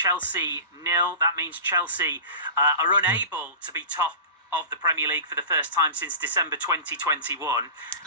Chelsea 0. That means Chelsea are unable to be top of the Premier League for the first time since December 2021.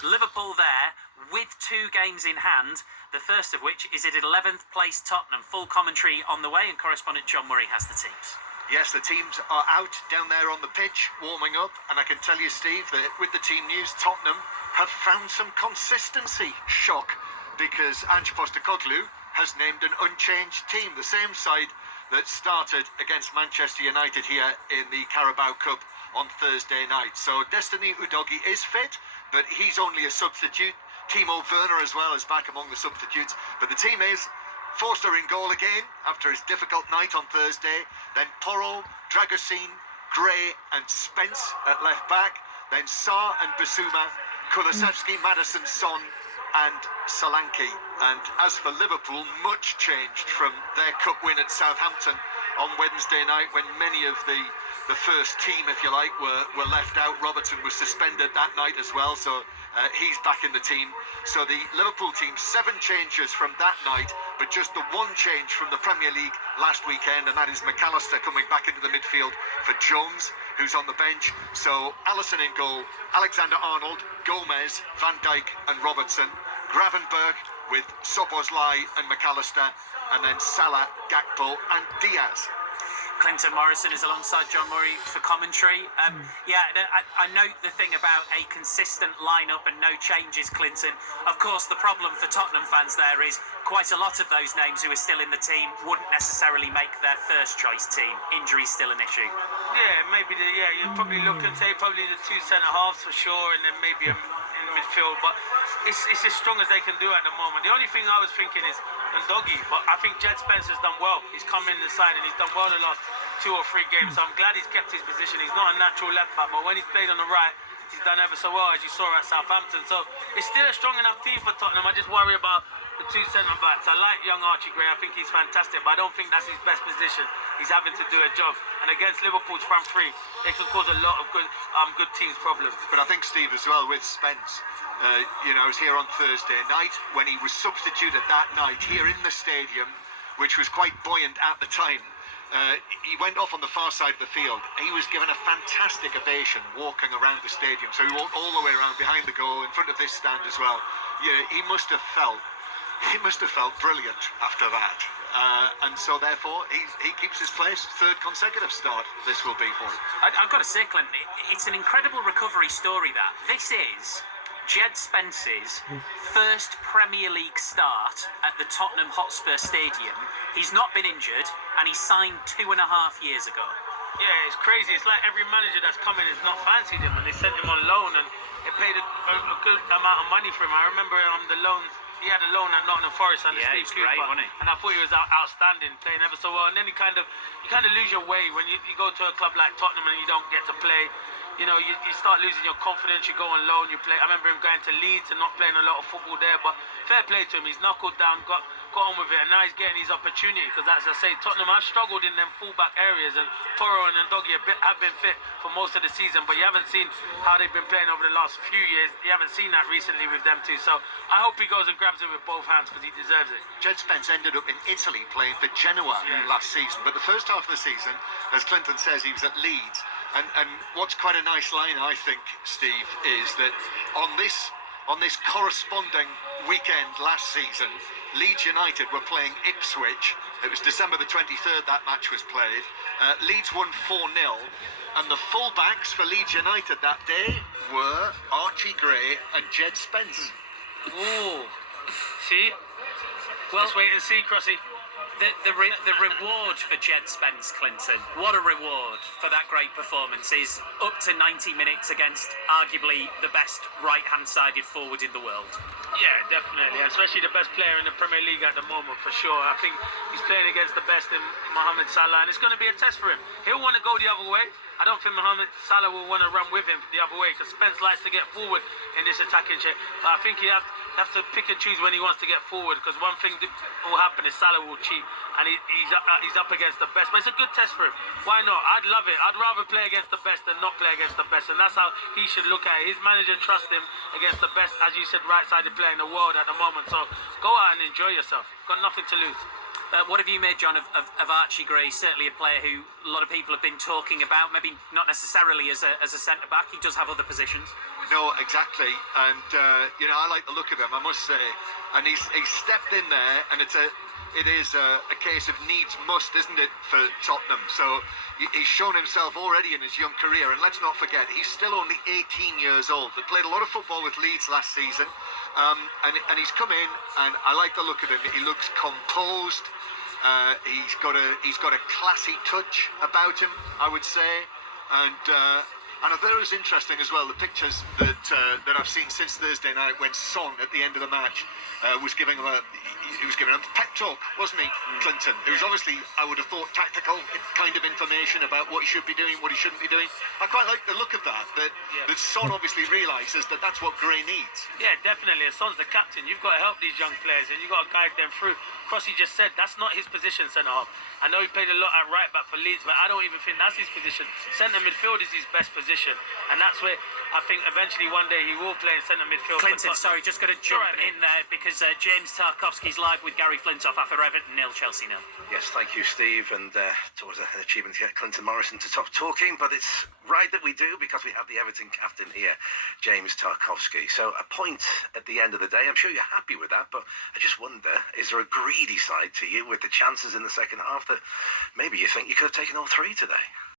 Liverpool there with 2 games in hand, the first of which is at 11th place Tottenham. Full commentary on the way, and correspondent John Murray has the teams. Yes, the teams are out down there on the pitch, warming up, and I can tell you, Steve, that with the team news, Tottenham have found some consistency. Shock, because Ange Postecoglou has named an unchanged team, the same side that started against Manchester United here in the Carabao Cup on Thursday night. So Destiny Udogie is fit, but he's only a substitute. Timo Werner as well is back among the substitutes, but the team is Forster in goal again after his difficult night on Thursday. Then Porro, Dragosine, Gray and Spence at left back. Then Sarr and Bissouma, Kulusevski, Maddison, Son and Solanke. And as for Liverpool, much changed from their cup win at Southampton on Wednesday night, when many of the first team, if you like, were left out. Robertson was suspended that night as well, so he's back in the team. So the Liverpool team, 7 changes from that night, but just the 1 change from the Premier League last weekend, and that is McAllister coming back into the midfield for Jones, who's on the bench. So Alisson in goal, Alexander-Arnold, Gomez, Van Dijk and Robertson, Gravenberch with Szoboszlai and McAllister, and then Salah, Gakpo and Diaz. Clinton Morrison is alongside John Murray for commentary. I note the thing about a consistent lineup and no changes, Clinton. Of course, the problem for Tottenham fans there is quite a lot of those names who are still in the team wouldn't necessarily make their first choice team. Injury's still an issue. Yeah, maybe. You'd probably look and say probably the 2 centre-halves for sure, and then maybe in midfield. But it's as strong as they can do at the moment. The only thing I was thinking is Udogie, but I think Jed Spencer's done well. He's come in the side and he's done well the last 2 or 3 games, so I'm glad he's kept his position. He's not a natural left back, but when he's played on the right, he's done ever so well, as you saw at Southampton. So it's still a strong enough team for Tottenham. I just worry about the 2 centre-backs. I like young Archie Gray. I think he's fantastic, but I don't think that's his best position. He's having to do a job. And against Liverpool's front 3, they can cause a lot of good teams problems. But I think, Steve, as well, with Spence, I was here on Thursday night when he was substituted that night here in the stadium, which was quite buoyant at the time. He went off on the far side of the field. He was given a fantastic ovation walking around the stadium. So he walked all the way around behind the goal, in front of this stand as well. He must have felt brilliant after that. And so therefore he keeps his place. 3rd consecutive start this will be for him. I've got to say, Clinton, it's an incredible recovery story, that. This is Jed Spence's first Premier League start at the Tottenham Hotspur Stadium. He's not been injured, and he signed 2.5 years ago. Yeah, it's crazy. It's like every manager that's come in has not fancied him, and they sent him on loan, and they paid a good amount of money for him. I remember the loan. He had a loan at Nottingham Forest under Steve Cooper, great, wasn't he? And I thought he was outstanding, playing ever so well. And then you kind of lose your way when you go to a club like Tottenham and you don't get to play. You start losing your confidence. You go on loan, you play. I remember him going to Leeds and not playing a lot of football there, but fair play to him. He's knuckled down, got on with it, and now he's getting his opportunity. Because as I say, Tottenham have struggled in them fullback areas, and Porro and Udogie have been fit for most of the season, but you haven't seen how they've been playing over the last few years. You haven't seen that recently with them too. So I hope he goes and grabs it with both hands, because he deserves it. Jed Spence ended up in Italy playing for Genoa last season, but the first half of the season, as Clinton says, he was at Leeds. And what's quite a nice line, I think, Steve, is that on this corresponding weekend last season, Leeds United were playing Ipswich. It was December the 23rd that match was played. Leeds won 4-0, and the full-backs for Leeds United that day were Archie Gray and Jed Spence. Ooh, see? Well, let's wait and see, Crossy. The reward for Jed Spence, Clinton, what a reward for that great performance, is up to 90 minutes against arguably the best right-hand-sided forward in the world. Yeah, definitely, especially the best player in the Premier League at the moment, for sure. I think he's playing against the best in Mohamed Salah, and it's going to be a test for him. He'll want to go the other way. I don't think Mohamed Salah will want to run with him the other way, because Spence likes to get forward in this attacking shape. But I think he have to pick and choose when he wants to get forward, because one thing will happen is Salah will cheat, and he's up against the best. But it's a good test for him. Why not? I'd love it. I'd rather play against the best than not play against the best, and that's how he should look at it. His manager trusts him against the best, as you said, right-sided player in the world at the moment. So go out and enjoy yourself. Got nothing to lose. What have you made, John, of Archie Gray? Certainly a player who a lot of people have been talking about, maybe not necessarily as a centre-back. He does have other positions. No, exactly. And, I like the look of him, I must say. And he's stepped in there, and it is a case of needs must, isn't it, for Tottenham? So he's shown himself already in his young career. And let's not forget, he's still only 18 years old. He played a lot of football with Leeds last season. And he's come in, and I like the look of him. He looks composed. He's got a classy touch about him, I would say. And I thought it was interesting as well, the pictures that I've seen since Thursday night when Son, at the end of the match, was giving him a pep talk, wasn't he, Clinton? It was obviously, I would have thought, tactical kind of information about what he should be doing, what he shouldn't be doing. I quite like the look of that Son obviously realises that that's what Gray needs. Yeah, definitely. And Son's the captain. You've got to help these young players, and you've got to guide them through. Crossy just said that's not his position, centre-half. I know he played a lot at right-back for Leeds, but I don't even think that's his position. Centre midfield is his best position, and that's where I think eventually one day he will play in centre midfield. Clinton, sorry, just got to jump in there because James Tarkowski's live with Gary Flintoff after Everton 0, Chelsea 0. Yes, thank you, Steve, and it's always an achievement to get Clinton Morrison to stop talking, but it's right that we do because we have the Everton captain here, James Tarkowski. So a point at the end of the day, I'm sure you're happy with that, but I just wonder, is there a greedy side to you with the chances in the second half that maybe you think you could have taken all three today?